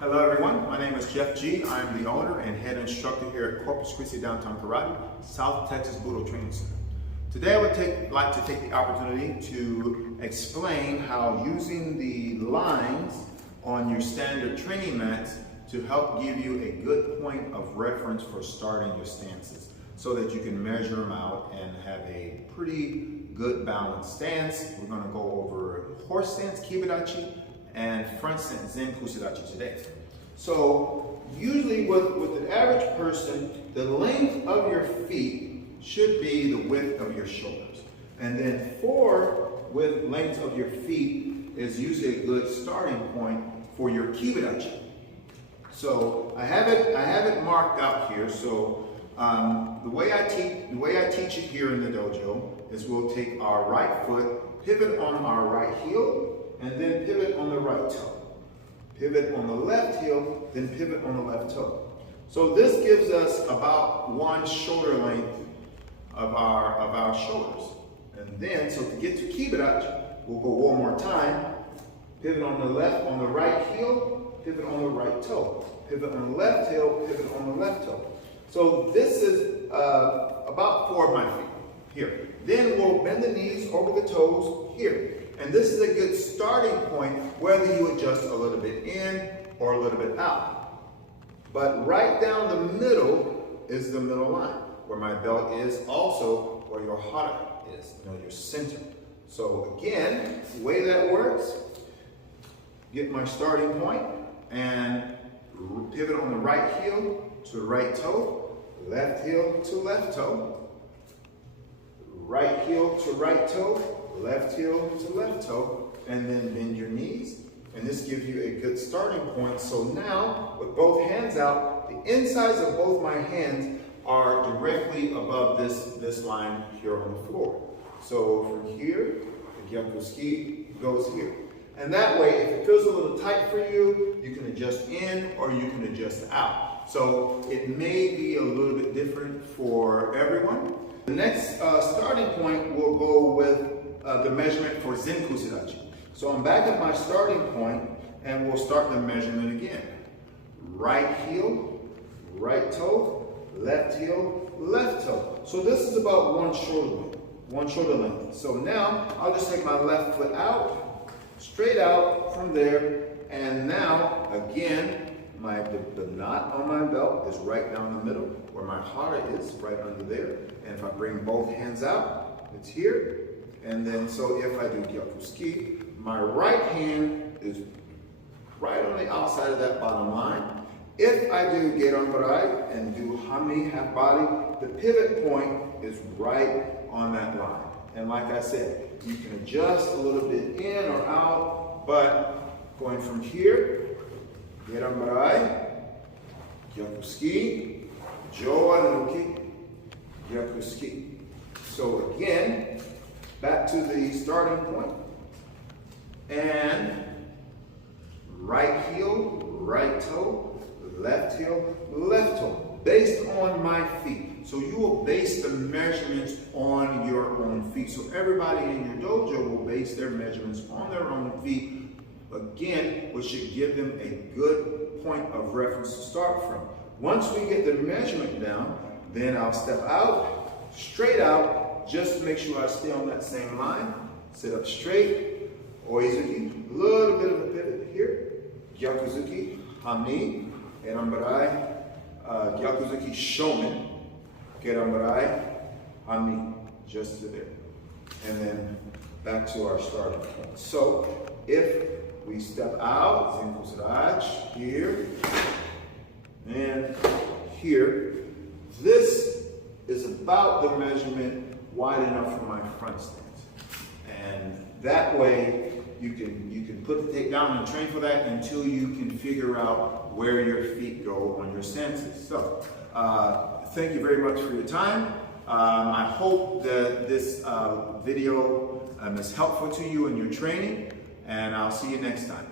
Hello everyone, my name is Jeff G. I'm the owner and head instructor here at Corpus Christi Downtown Karate, South Texas Budo Training Center. Today I would like to take the opportunity to explain how using the lines on your standard training mats to help give you a good point of reference for starting your stances so that you can measure them out and have a pretty good balanced stance. We're going to go over horse stance, Kibadachi, and front stance, Zen Kusudachi today. So usually with an average person, the length of your feet should be the width of your shoulders. And then with length of your feet is usually a good starting point for your Kibadachi. So I have it marked out here. So the way I teach it here in the dojo is we'll take our right foot, pivot on our right heel, and then pivot on the right toe. Pivot on the left heel, then pivot on the left toe. So this gives us about one shoulder length of our shoulders. And then, so to get to Kibadachi, we'll go one more time. Pivot on the right heel, pivot on the right toe. Pivot on the left heel, pivot on the left toe. So this is about 4 of my feet here. Then we'll bend the knees over the toes here. And this is a good starting point whether you adjust a little bit in or a little bit out. But right down the middle is the middle line, where my belt is, also where your heart is, your center. So again, the way that works, get my starting point and pivot on the right heel to right toe, left heel to left toe, right heel to right toe, left heel to left toe, and then bend your knees. And this gives you a good starting point. So now, with both hands out, the insides of both my hands are directly above this line here on the floor. So from here, the Gyakuski goes here. And that way, if it feels a little tight for you, you can adjust in or you can adjust out. So it may be a little bit different for everyone. The next starting point will go with the measurement for Zen Kusudachi. So I'm back at my starting point and we'll start the measurement again. Right heel, right toe, left heel, left toe. So this is about one shoulder length. So now I'll just take my left foot out, straight out from there, and now again, the knot on my belt is right down the middle, where my heart is, right under there. And if I bring both hands out, it's here. And then, so if I do Gyakuski, my right hand is right on the outside of that bottom line. If I do Gerambarai and do Hami, half body, the pivot point is right on that line. And like I said, you can adjust a little bit in or out, but going from here, Gerambarai, Gyakuski, Jowanuki, Gyakuski. So again, back to the starting point, and right heel, right toe, left heel, left toe, based on my feet. So you will base the measurements on your own feet. So everybody in your dojo will base their measurements on their own feet, again, which should give them a good point of reference to start from. Once we get the measurement down, then I'll step out, straight out, just to make sure I stay on that same line. Sit up straight, Oizuki, a little bit of a pivot here, Gyakuzuki, Hami, Gerambarai, Gyakuzuki Shomen, Gerambarai, Hami, just to there. And then back to our starting point. So if we step out, Zen Kusudachi, here, and here, this is about the measurement wide enough for my front stance. And that way, you can put the tape down and train for that until you can figure out where your feet go on your stances. So, thank you very much for your time. I hope that this video is helpful to you in your training, and I'll see you next time.